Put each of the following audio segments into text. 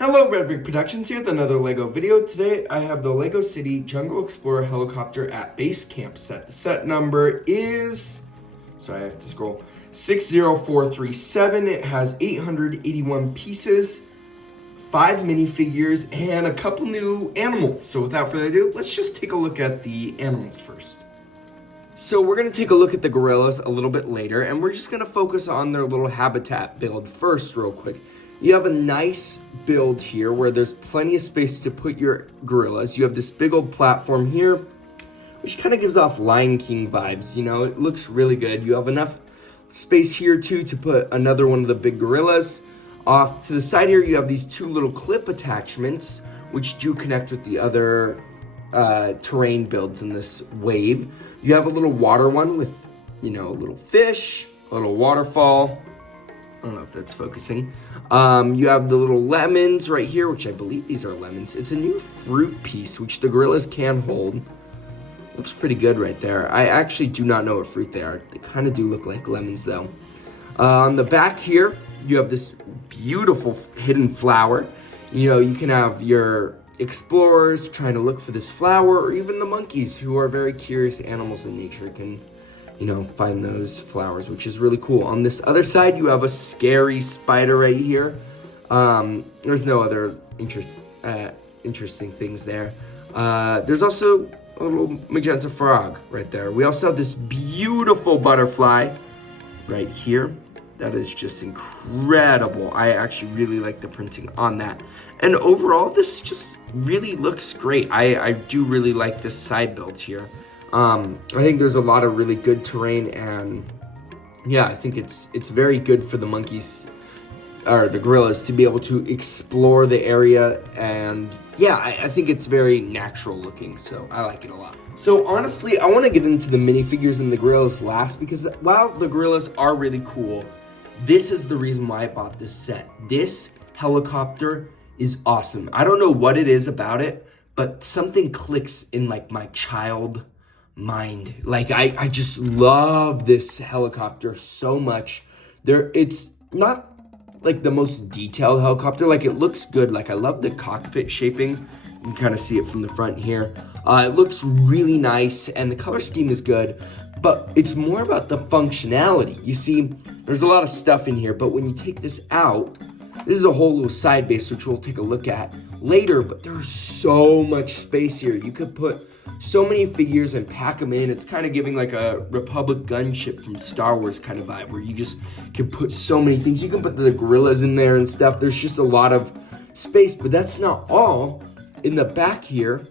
Hello, Red Brick Productions here with another LEGO video. Today I have the LEGO City Jungle Explorer helicopter at base camp set. The set number is, sorry I have to scroll, 60437. It has 881 pieces, 5 minifigures, and a couple new animals. So without further ado, let's just take a look at the animals first. So we're going to take a look at the gorillas a little bit later, and we're just going to focus on their little habitat build first real quick. You have a nice build here where there's plenty of space to put your gorillas. You have this big old platform here, which kind of gives off Lion King vibes. You know, it looks really good. You have enough space here too to put another one of the big gorillas. Off to the side here, you have these two little clip attachments, which do connect with the other terrain builds in this wave. You have a little water one with, you know, a little fish, a little waterfall. I don't know if that's focusing. You have the little lemons right here, which I believe these are lemons. It's a new fruit piece, which the gorillas can hold. Looks pretty good right there. I actually do not know what fruit they are. They kind of do look like lemons, though. On the back here, you have this beautiful hidden flower. You know, you can have your explorers trying to look for this flower, or even the monkeys, who are very curious animals in nature, can, you know, find those flowers, which is really cool. On this other side, you have a scary spider right here. There's no other interesting things there. There's also a little magenta frog right there. We also have this beautiful butterfly right here. That is just incredible. I actually really like the printing on that. And overall, this just really looks great. I do really like this side build here. I think there's a lot of really good terrain, and yeah, I think it's very good for the monkeys or the gorillas to be able to explore the area, and yeah, I think it's very natural looking, so I like it a lot. So honestly, I want to get into the minifigures and the gorillas last, because while the gorillas are really cool, this is the reason why I bought this set. This helicopter is awesome. I don't know what it is about it, but something clicks in like my child mind. Like I just love this helicopter so much. It's not like the most detailed helicopter. Like it looks good. Like I love the cockpit shaping. You can kind of see it from the front here. It looks really nice, and the color scheme is good, but it's more about the functionality. You see, there's a lot of stuff in here, but when you take this out, this is a whole little side base, which we'll take a look at later, but there's so much space here. You could put so many figures and pack them in. It's kind of giving like a Republic gunship from Star Wars kind of vibe, where you just can put so many things. You can put the gorillas in there and stuff. There's just a lot of space, but that's not all. In the back here,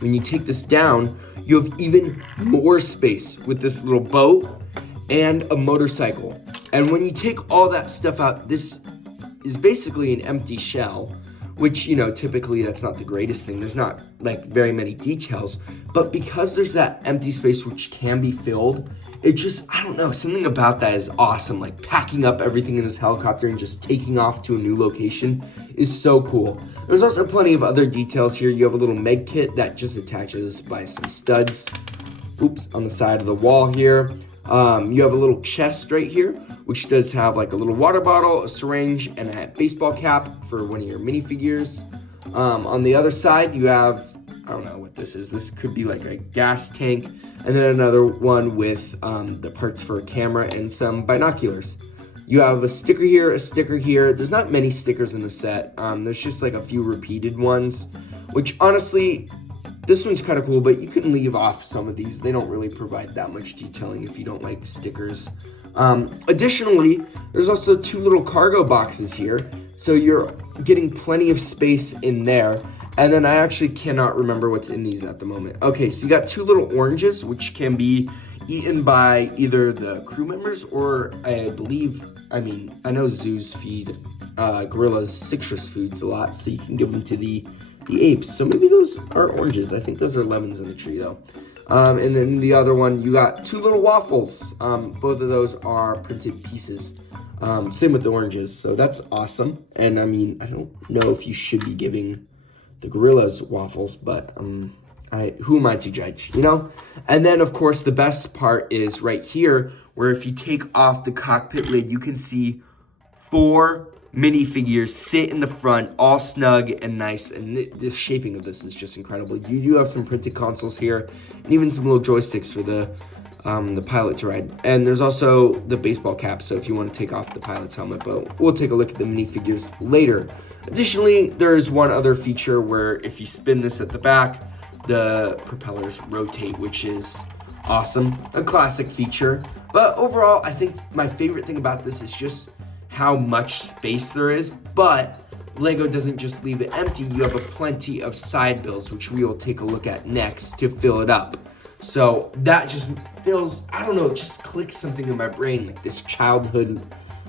when you take this down, you have even more space with this little boat and a motorcycle. And when you take all that stuff out, this is basically an empty shell, which, you know, typically that's not the greatest thing. There's not like very many details, but because there's that empty space which can be filled, it just, I don't know, something about that is awesome. Like packing up everything in this helicopter and just taking off to a new location is so cool. There's also plenty of other details here. You have a little med kit that just attaches by some studs, on the side of the wall here. You have a little chest right here, which does have like a little water bottle, a syringe, and a baseball cap for one of your minifigures. On the other side, you have, I don't know what this is. This could be like a gas tank, and then another one with the parts for a camera and some binoculars. You have a sticker here, a sticker here. There's not many stickers in the set. There's just like a few repeated ones, which honestly, this one's kind of cool, but you can leave off some of these. They don't really provide that much detailing if you don't like stickers. Additionally, there's also two little cargo boxes here, so you're getting plenty of space in there. And then I actually cannot remember what's in these at the moment. Okay, so you got two little oranges, which can be eaten by either the crew members or I know zoos feed gorillas citrus foods a lot, so you can give them to the apes. So maybe those are oranges. I think those are lemons in the tree though. And then the other one, you got two little waffles. Both of those are printed pieces. Same with the oranges, so that's awesome. And I mean, I don't know if you should be giving the gorillas waffles, but who am I to judge, you know? And then of course the best part is right here, where if you take off the cockpit lid, you can see 4 minifigures sit in the front, all snug and nice, and the shaping of this is just incredible. You do have some printed consoles here, and even some little joysticks for the pilot to ride. And there's also the baseball cap, so if you want to take off the pilot's helmet, but we'll take a look at the minifigures later. Additionally, there's one other feature where if you spin this at the back, the propellers rotate, which is awesome. A classic feature. But overall, I think my favorite thing about this is just how much space there is, but Lego doesn't just leave it empty. You have a plenty of side builds, which we will take a look at next to fill it up. So that just feels, I don't know, it just clicks something in my brain, like this childhood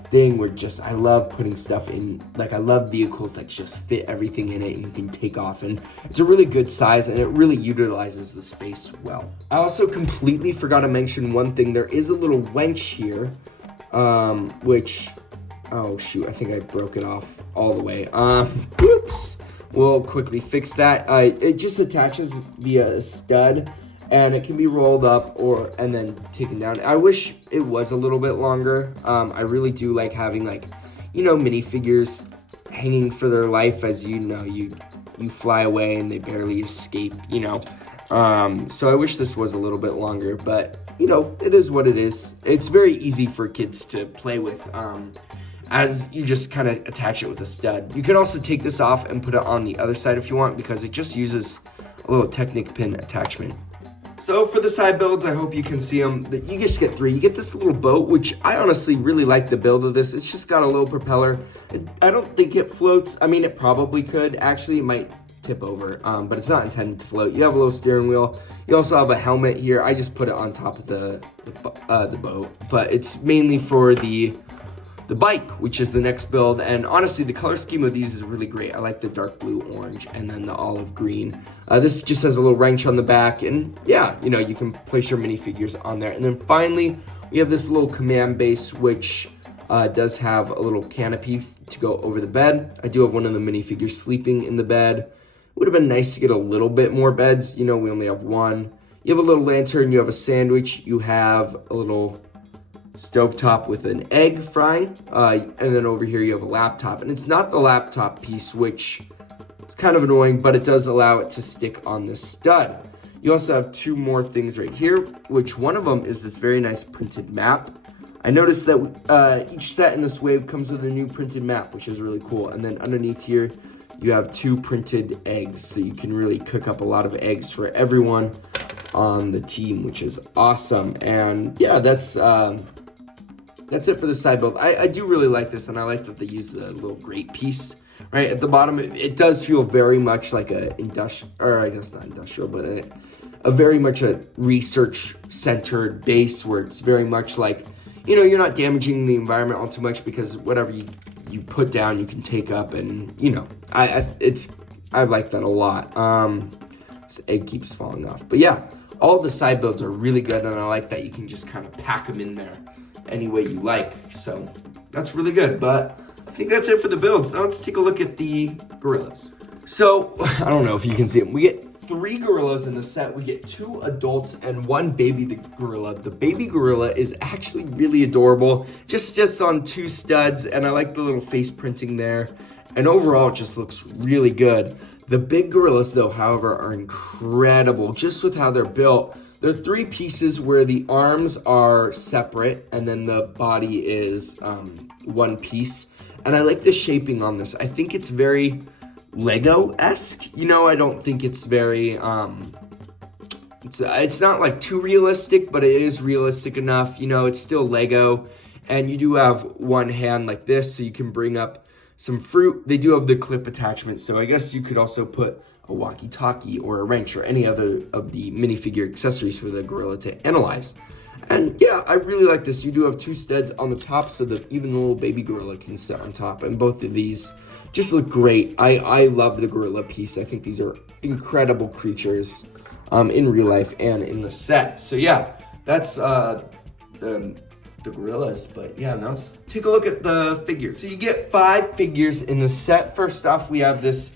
thing where just, I love putting stuff in, like I love vehicles that just fit everything in it and you can take off, and it's a really good size and it really utilizes the space well. I also completely forgot to mention one thing. There is a little wench here, which, oh shoot, I think I broke it off all the way. Oops. We'll quickly fix that. It just attaches via a stud, and it can be rolled up and then taken down. I wish it was a little bit longer. I really do like having, like, you know, minifigures hanging for their life, as you know, you fly away and they barely escape, you know. So I wish this was a little bit longer, but you know, it is what it is. It's very easy for kids to play with, as you just kind of attach it with a stud. You can also take this off and put it on the other side if you want, because it just uses a little Technic pin attachment. So for the side builds, I hope you can see them. You just get 3. You get this little boat, which I honestly really like the build of this. It's just got a little propeller. I don't think it floats. I mean, it probably could. Actually, it might tip over, but it's not intended to float. You have a little steering wheel. You also have a helmet here. I just put it on top of the boat, but it's mainly for the bike, which is the next build. And honestly, the color scheme of these is really great. I like the dark blue, orange, and then the olive green. This just has a little wrench on the back, and yeah, you know, you can place your minifigures on there. And then finally, we have this little command base, which does have a little canopy to go over the bed. I do have one of the minifigures sleeping in the bed. It would have been nice to get a little bit more beds. You know, we only have one. You have a little lantern, you have a sandwich, you have a little stovetop with an egg frying, and then over here you have a laptop, and it's not the laptop piece, which is kind of annoying, but it does allow it to stick on this stud. You also have 2 more things right here, which one of them is this very nice printed map. I noticed that each set in this wave comes with a new printed map, which is really cool. And then underneath here you have 2 printed eggs, so you can really cook up a lot of eggs for everyone on the team, which is awesome. And yeah, that's it for the side build. I do really like this, and I like that they use the little grate piece right at the bottom. It does feel very much like a industrial, or I guess not industrial, but a very much a research-centered base where it's very much like, you know, you're not damaging the environment all too much, because whatever you put down, you can take up, and you know, I like that a lot. This egg keeps falling off, but yeah, all the side builds are really good, and I like that you can just kind of pack them in there any way you like. So that's really good. But I think that's it for the builds. Now let's take a look at the gorillas. So I don't know if you can see them. We get 3 gorillas in the set. We get 2 adults and 1 baby gorilla. The baby gorilla is actually really adorable. Just on 2 studs, and I like the little face printing there. And overall, it just looks really good. The big gorillas, though, however, are incredible just with how they're built. There are 3 pieces where the arms are separate and then the body is 1 piece. And I like the shaping on this. I think it's very Lego-esque. You know, I don't think it's very, it's not like too realistic, but it is realistic enough. You know, it's still Lego. And you do have 1 hand like this, so you can bring up some fruit. They do have the clip attachment, so I guess you could also put a walkie-talkie or a wrench or any other of the minifigure accessories for the gorilla to analyze. And yeah, I really like this. You do have 2 studs on the top, so that even the little baby gorilla can sit on top, and both of these just look great. I love the gorilla piece. I think these are incredible creatures in real life and in the set. So yeah, that's the gorillas. But yeah, now let's take a look at the figures. So you get 5 figures in the set. First off, we have this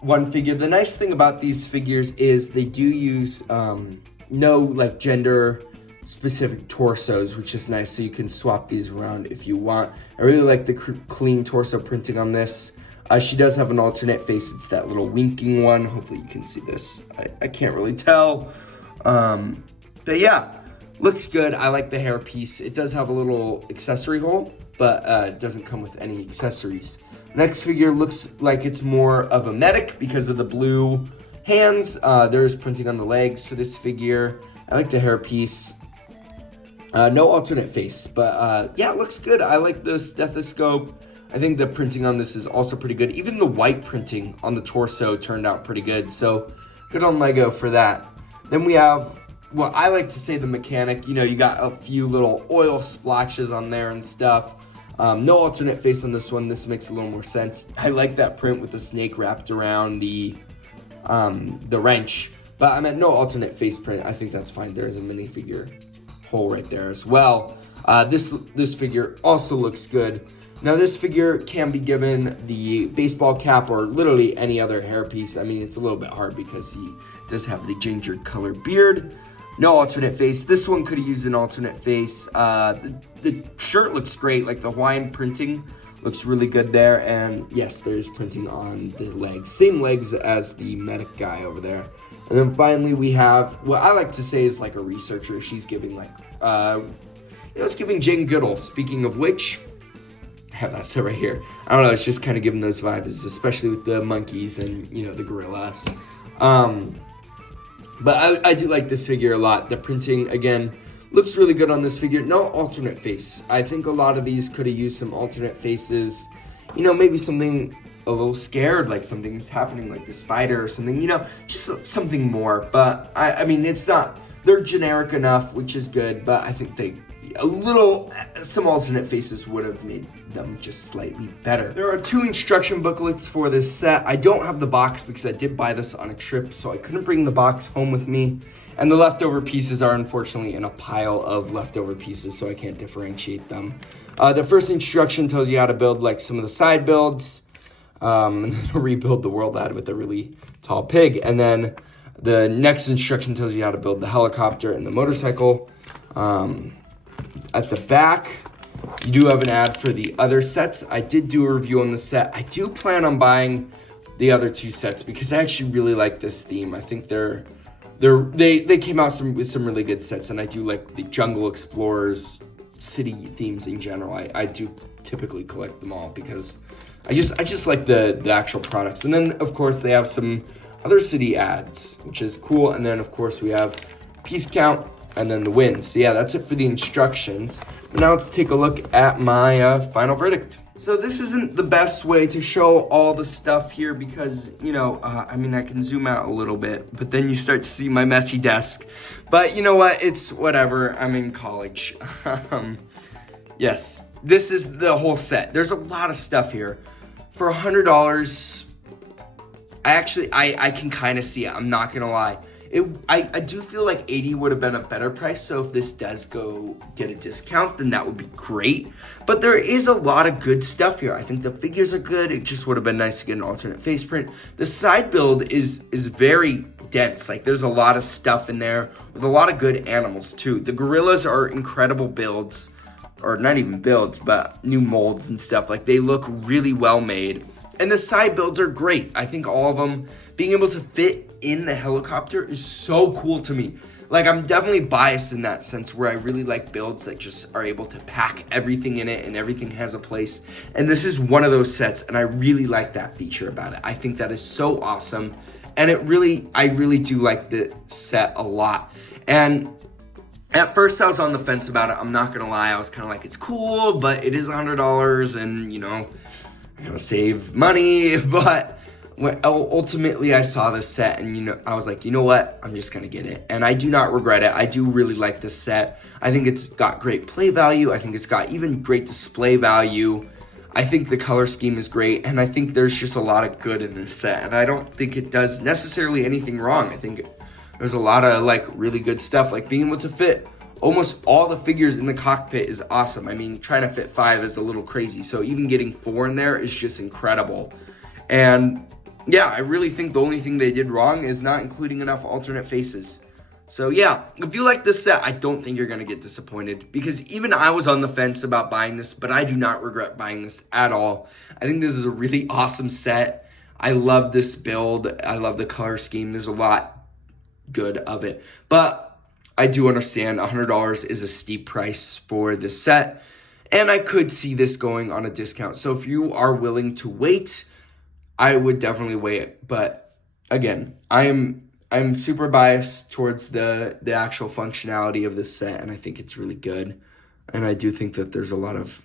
1 figure. The nice thing about these figures is they do use no like gender specific torsos, which is nice. So you can swap these around if you want. I really like the clean torso printing on this. She does have an alternate face. It's that little winking one. Hopefully you can see this. I can't really tell. But yeah, looks good. I like the hair piece. It does have a little accessory hole, but it doesn't come with any accessories. Next figure looks like it's more of a medic because of the blue hands. There's printing on the legs for this figure. I like the hair piece. No alternate face, but yeah, it looks good. I like the stethoscope. I think the printing on this is also pretty good. Even the white printing on the torso turned out pretty good. So good on Lego for that. Then we have, well, I like to say the mechanic. You know, you got a few little oil splashes on there and stuff. No alternate face on this one. This makes a little more sense. I like that print with the snake wrapped around the wrench. But I meant no alternate face print. I think that's fine. There's a minifigure hole right there as well. This figure also looks good. Now this figure can be given the baseball cap or literally any other hairpiece. I mean, it's a little bit hard because he does have the ginger color beard. No alternate face. This one could have used an alternate face. The shirt looks great. Like the Hawaiian printing looks really good there. And yes, there's printing on the legs. Same legs as the medic guy over there. And then finally we have, what I like to say is like a researcher. She's giving like, it's giving Jane Goodall. Speaking of which, I have that set right here. I don't know, it's just kind of giving those vibes, especially with the monkeys and, you know, the gorillas. But I do like this figure a lot. The printing, again, looks really good on this figure. No alternate face. I think a lot of these could have used some alternate faces. You know, maybe something a little scared, like something's happening, like the spider or something, you know, just something more. But, I mean, it's not, they're generic enough, which is good, but I think some alternate faces would have made them just slightly better. There are 2 instruction booklets for this set. I don't have the box because I did buy this on a trip, so I couldn't bring the box home with me. And the leftover pieces are unfortunately in a pile of leftover pieces, so I can't differentiate them. The first instruction tells you how to build like some of the side builds, and then rebuild the world ad with a really tall pig. And then the next instruction tells you how to build the helicopter and the motorcycle. At the back, you do have an ad for the other sets. I did do a review on the set. I do plan on buying the other 2 sets because I actually really like this theme. I think they came out with some really good sets, and I do like the Jungle Explorers city themes in general. I do typically collect them all because I just like the actual products. And then of course they have some other city ads, which is cool. And then of course we have piece count and then the wins. So yeah, that's it for the instructions. But now let's take a look at my final verdict. So this isn't the best way to show all the stuff here because, you know, I mean, I can zoom out a little bit, but then you start to see my messy desk. But you know what? It's whatever. I'm in college. Yes, this is the whole set. There's a lot of stuff here. For $100, I can kind of see it. I'm not going to lie. I do feel like 80 would have been a better price, so if this does go get a discount, then that would be great. But there is a lot of good stuff here. I think the figures are good. It just would have been nice to get an alternate face print. The side build is very dense. Like, there's a lot of stuff in there with a lot of good animals, too. The gorillas are incredible builds, or not even builds, but new molds and stuff. Like, they look really well made. And the side builds are great. I think all of them, being able to fit in the helicopter is so cool to me. Like, I'm definitely biased in that sense where I really like builds that just are able to pack everything in it and everything has a place. And this is one of those sets, and I really like that feature about it. I think that is so awesome. And I really do like the set a lot. And at first I was on the fence about it. I'm not gonna lie. I was kind of like, it's cool, but it is $100 and, you know, I gotta save money. But ultimately I saw this set and, you know, I was like, you know what? I'm just gonna get it. And I do not regret it. I do really like this set. I think it's got great play value. I think it's got even great display value. I think the color scheme is great. And I think there's just a lot of good in this set. And I don't think it does necessarily anything wrong. I think there's a lot of like really good stuff, like being able to fit almost all the figures in the cockpit is awesome. I mean, trying to fit 5 is a little crazy. So even getting 4 in there is just incredible. And yeah, I really think the only thing they did wrong is not including enough alternate faces. So yeah, if you like this set, I don't think you're going to get disappointed, because even I was on the fence about buying this, but I do not regret buying this at all. I think this is a really awesome set. I love this build. I love the color scheme. There's a lot good of it, but I do understand $100 is a steep price for this set, and I could see this going on a discount. So if you are willing to wait, I would definitely wait. But again, I'm super biased towards the actual functionality of this set, and I think it's really good. And I do think that there's a lot of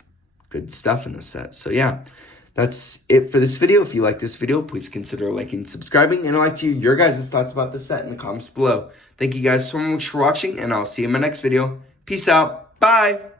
good stuff in this set. So yeah, that's it for this video. If you like this video, please consider liking and subscribing. And I'd like to hear your guys' thoughts about the set in the comments below. Thank you guys so much for watching, and I'll see you in my next video. Peace out. Bye.